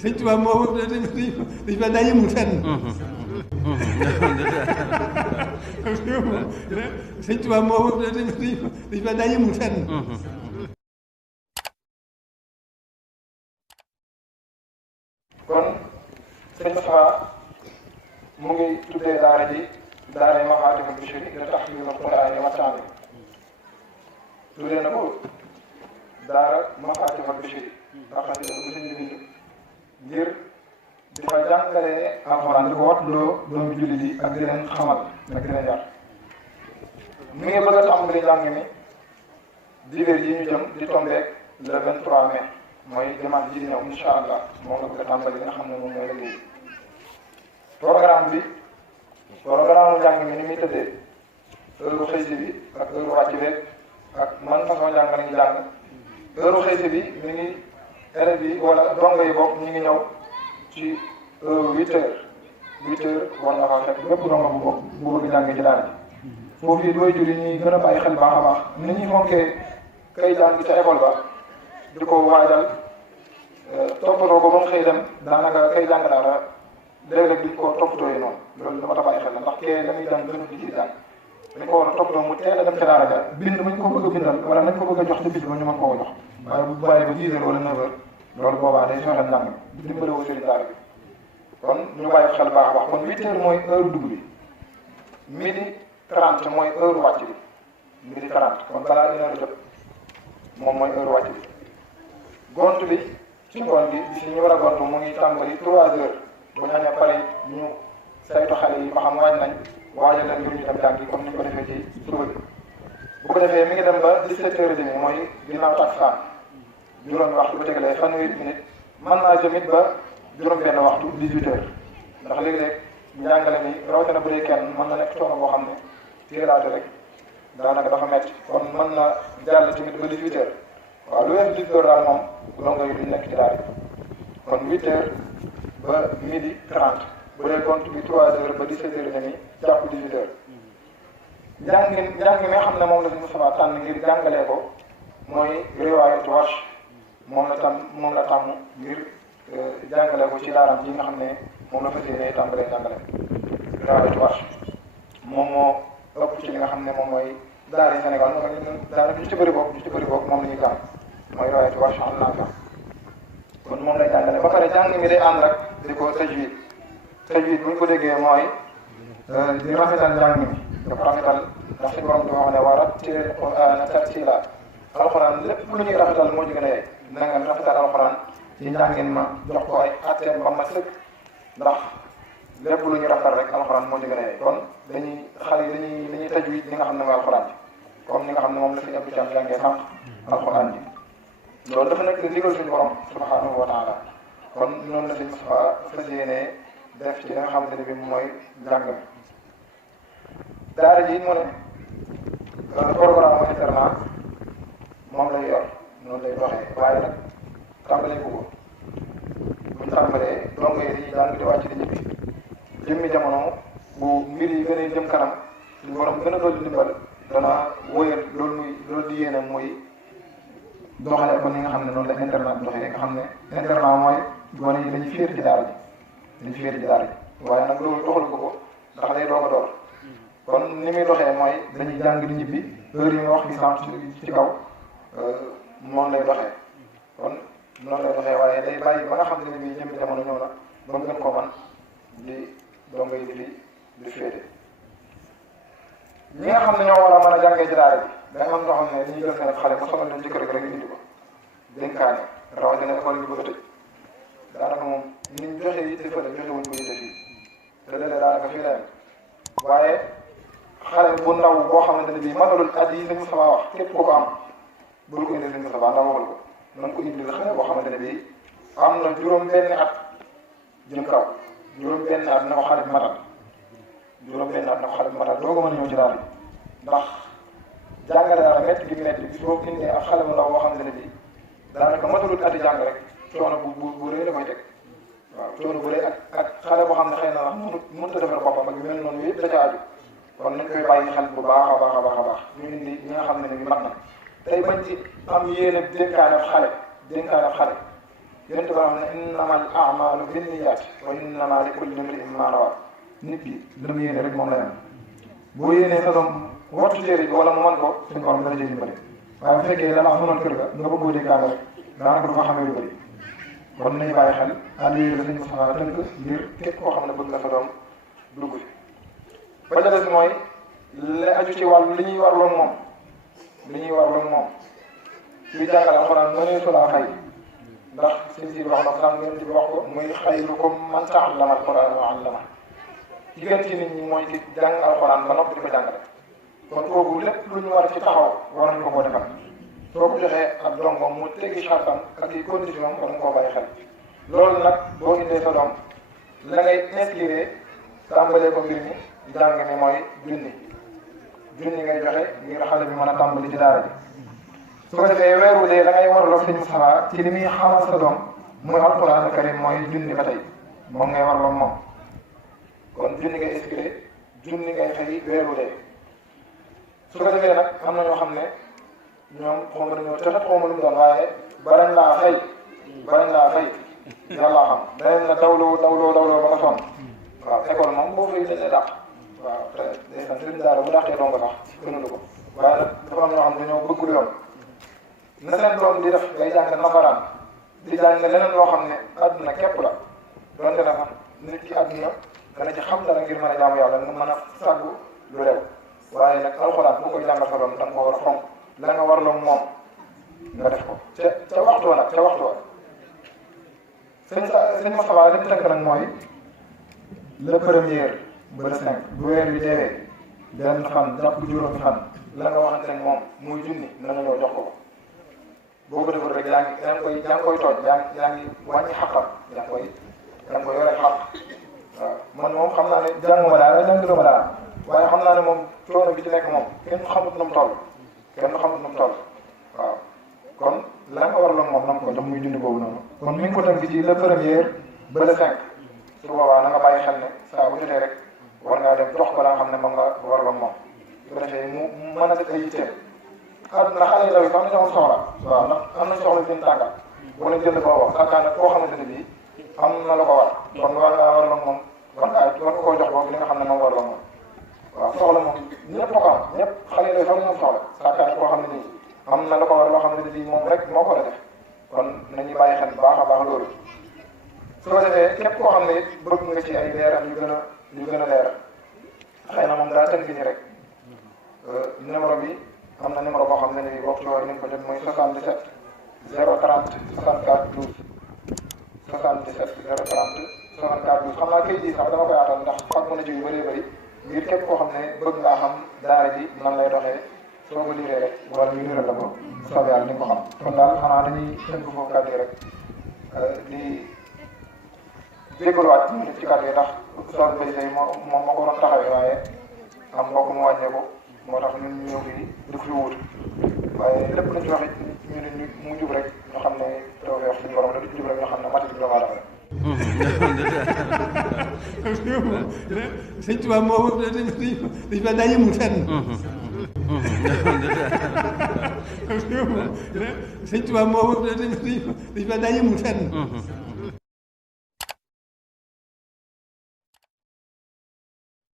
sëñ Tuubaa moo dañ fa daa yëmul fenn. sëñ Tuubaa moo dañ fa daa yëmul fenn. kon sëñ Moustapha mu ngi tuddee daara ji daara Mafatihul Bichri li tahfiizil Qur'aani wa ta'liim tuddee na ko daara Mafatihul Bichri ndax xasida bu sëñ bi bind ngir di fa jàngale alxuraan di ko wattuloo doomu jullit yi ak di leen xamal ak di leen yar mi ngi bëgg a tàmbali njàng mi dibéer yi ñu jëm di tombeek le 23 mai mooy dimanche ji di ñëw incha allah moom la bëgg a tàmbali nga xam ne moom mooy liggéey programme bi programme njàng mi ni muy tëddee heure xëy si bi ak heure wàcc beeg ak man façon njàng la ñuy jàng heure xëy si bi mi ngi élèves yi wala dongo yi bokk ñu ngi ñëw ci 8 heures 8 heures war na faa fekk bépp dongo bu bokk bu bëgg jàng ci daara ji foofu it booy julli ñuy gën a bàyyi xel baax a baax ni ñuy fonkee kay jàng ca école ba di ko waajal toppatoo ko ba mu xëy dem daanaka kay jàng daara léeg-léeg duñ ko toppatoo yi noonu loolu dama ta bàyyi xel la ndax kee la muy jàng gën a di ci jàng dañ ko war a toppatoo mu teel a dem ca daara ja bind mañ ko bëgg a bindal wala nañ ko bëgg a jox ci bis ba ñu mën koo jox waaye bu bàyyi ba 10 heures wala 9 heures loolu boobaa day soxla njàng mi dimbale wu sëriñ daara bi kon ñu bàyyi xel baax a baax kon 8 heures mooy heure dugg bi midi 30 mooy heure wàcc bi midi 30 kon balaa 1 heure jot moom mooy heure wàcc bi gont bi ci ngoon gi si ñu war a gontu mu ngi tàmbali 3 heures bu ñu amee pare ñu saytu xale yi ba xam waaj nañ waajal leen ngir ñu dem jàngi comme ni ñu ko defee ci suba bi bu ko defee mi ngi dem ba 17 heures et demi mooy ginnaaw takkusaan juróomi waxtu bu tegalee fanweeri minute mën naa jëmit ba juróom-benn waxtu 18 heures ndax léeg-léeg njàngale mi rawatina bu dee kenn mën na nekk coono boo xam ne téeraate rek daanaka dafa metti kon mën na jàll tamit ba 18 heures waaw lu weesu 18 heures daal moom dongo yi duñ nekk ci daara kon 8 heures ba midi 30 bu dee compte bi 3 heures ba 17 heures et demi jàpp 18 heures njàng mi nga xam ne moom la Moustapha tànn ngir jàngalee ko mooy riwaayatu Warsh moom la tàmm ngir jàngale ko ci daaram ji nga xam ne moom la fas yéene tàmbalee jàngale riwaayatu Warsh moom moo ëpp ci li nga xam ne moom mooy daara yi Sénégal daara bi ñu ci bëri bokk moom la ñuy jàng mooy riwaayatu Warsh am naa fa kon moom lay jàngale ba pare jàng mi day ànd rek di ko tajwid bu ñu ko déggee mooy di rafetal njàng mi dafa rafetal ndax suñu borom dafa wax ne wa rattilil qur'aana tartiila alxuraan lépp lu ñuy rafetal moo ci gën a yey na nga rafetal alxuraan ci njàngin ma jox ko ay atteem ba ma sëkk ndax lépp lu ñuy rafetal rek alxuraan moo ci gën a yey kon xale yi dañuy tajwid li nga xam ne mooy alxuraan ji comme ni nga xam ne moom la suñu Abdou Thiam jàngee sànq alxuraan ji loolu dafa nekk ndigal suñu borom subhanahu wa taala kon noonu la suñu Moustapha fas yéenee def ci li nga xamante ne bi mooy njàng mi daara ji mu ne programme internat moom lay yor noonu lay doxee waaye nag tàmbalee ko buñ tàmbalee dongo yi dañuy jàng di wàcc di ñibbi jëmmi jamono bu mbir yi gën a jëm kanam suñu borom gën a dolli ndimbal dana wóyal loolu di yéene mooy doxalee ko ni nga xam ne noonu la internat doxee nga xam ne internat mooy gone yi dañuy féete ci daara ji waaye nag loolu doxal ko ndax day doog a door kon ni muy doxee mooy dañuy jàng di ñibbi heure yi nga wax bi sant ci kaw noonu lay doxee kon noonu lay doxee waaye day bàyyi ba nga xam ne bii jëmmi jamono ñëw na ba mu gën koo man di dongo yi di féete ñi nga xam ne ñoo war a mën a jàngee ci daara bi day am ñoo xam ne dañuy jël seen xale mu sonal leen ci kër gi rek indi ko dénkaane rawatina école yi bëgg a tëj daanaka moom ni ñu joxe yi dafa joxe wuñ ko yitte fii te léeg-léeg daanaka fii la waaye xale bu ndaw boo xamante ne bii matalul at yi Sëñ Moustapha wax képp ku ko am bul ko indi Sëñ Moustapha ndax waxul ko nan ko indi xale boo xamante ne bii am na juróom-benni at jëm kaw juróom-benni at na ko xale bi matal juróom-benni at na ko xale bi matal doo ko mën a ñëw ci daal ndax jàngale daal métti gi métti bis boo indee ak xale bu ndaw boo xamante ne bii daanaka matalul at yi jàng rek coono bu rëy la koy teg waaw coono bu rëy ak xale boo xam ne xëy na mënut a defar boppam ak yu mel noonu yëpp da ca aju kon nañ koy bàyyi xel bu baax a baax a baax a baax ñu indi ñi nga xam ne bi mat na tey bañ ci am yéene dénkaane xale yonent ba xam ne innamal a'maalu binniyaati wa innamaa likulli imri'in maa nawaa nit ki la mu yéene rek moom la yam boo yéenee sa doom wattu téere bi wala mu mën ko suñu borom dana jël dimbali waaye bu fekkee dama mënoon kër ga nga bëggoo dénkaane rek daanaka du fa xamee lu bëri kon nañu bàyyi xel àll yooyu la suñu Moustapha tënk ngir képp koo xam ne bëgg nga sa doom dugg ci ba ca des mooy la aju ci wàllu li ñuy warloon moom kuy jàngale alxuraan mënee sulaa fay ndax sëñ si wax na sànq ngeen di wax ko muy xayrukum man ta'allama alxuraan wa 'allama ki gën ci nit ñi mooy ki jàng alxuraan ba noppi di ko jàngale kon kooku lépp lu ñu war ci taxaw war nañu ko koo defal soo ko joxee ak dongo mu teggi sartam ak i condition am war nga koo bàyyi xel loolu nag boo indee sa doom la ngay inspiré tàmbalee ko mbir mi jàng mi mooy junni ngay joxe ngir xale bi mën a tàmbali ci daara ji su ko defee weeru dee da ngay warloo sëñ Moustapha ci li muy xamal sa doom muy alquran karim mooy junni ba tey moom ngay warloo moom kon junni ngay inspiré junni ngay fay weeru dee su ko defee nag am na ñoo xam ne ñoom xaw ma dañoo tëxat xaw ma lu mu doon waaye barañ laa fay yàlla xam danañ la dawloo ba nga sonn waaw école moom boo fay dañ lay dàq waaw te day sant sëriñ daara bu dàqee dongo sax gënalu ko waaye nag dafa am ñoo xam ne dañoo bëgg lu yomb na seen doom di def ngay jàng nasaraan di jàng leneen loo xam ne àdduna képp la donte na sax nit ki àdduna dana ci xam dara ngir mën a jaamu yàlla mu mën a sàggu lu lew waaye nag alxuraan bu koy jàngal sa doom da nga ko war a fonk la nga warloo moom nga def ko ca waxtu wa sëñ Moustapha li mu tënk nag mooy le premier ba le 5 bu weer bi deewee benn fan jàpp juróomi fan la nga waxante ne moom muy junni na nga ñëw jox ko boo ko deful rek yaa ngi koy tooñ yaa ngi wàññi xaqam yaa ngi koy yore xaq waaw man moom xam naa ne jànguma daal jàngiluma daal waaye xam naa ne moom coono bi ci nekk moom kenn xamut nu mu toll waaw kon la nga waraloon moom na nga ko jox muy junni boobu noonu kon mi ngi ko tënk ci le premier ba le 5 su boobaa na nga bàyyi xel ne saa bu jotee rek war ngaa dem jox ko la nga xam ne moom nga waraloon moom su ko defee mu mën a def ay yitteem àdduna xale yi ndaw yi sax dañoo soxla waaw ndax am nañ soxla seen tàngal wala jënd boobu xanaa nag koo xamante ne bii am na lu ko war kon war ngaa waraloon moom war nga koo jox boobu li nga xam ne moom waraloon moom waaw soxla moom ñëpp ko am ñëpp xale yi sax dañoo soxla xanaa koo xam ne nii am na lu ko war loo xam ne bii moom rek moo ko war a def kon nañu bàyyi xel baax a baax loolu su ko defee képp koo xam ne it bëgg nga ci ay leeral yu gën a leeral xëy na moom daa tënk ni rek numéro bi am na numéro boo xam ne nii waxtu woowu ni nga ko jot mooy 77 030 64 12 77 030 64 12 xam naa kayit yi sax dama koy yaatal ndax fag mën a jóg yu bëree bëri ngir képp koo xam ne bëgg ngaa xam daara ji nan lay doxee soo ko liiree rek wala ñu liiral la ko bu soobee yàlla di nga ko xam kon daal xanaa dañuy tënk foofu kàddu yi rek di jégaluwaat ci kàddu yi ndax soxna Béy tey moom moo ko doon taxawee waaye am mbokk mu wàññeeku moo tax ñun ñu ñëw fii di ko fi wut waaye lépp luñ ci wax ñu ne mu jub rek ñu xam ne tawfeex suñu borom la du jub rek ñu xam ne mati bi doomu aadama la. sëñ Tuubaa moom daa yëmul fenn. sëñ Tuubaa moom daa yëmul fenn.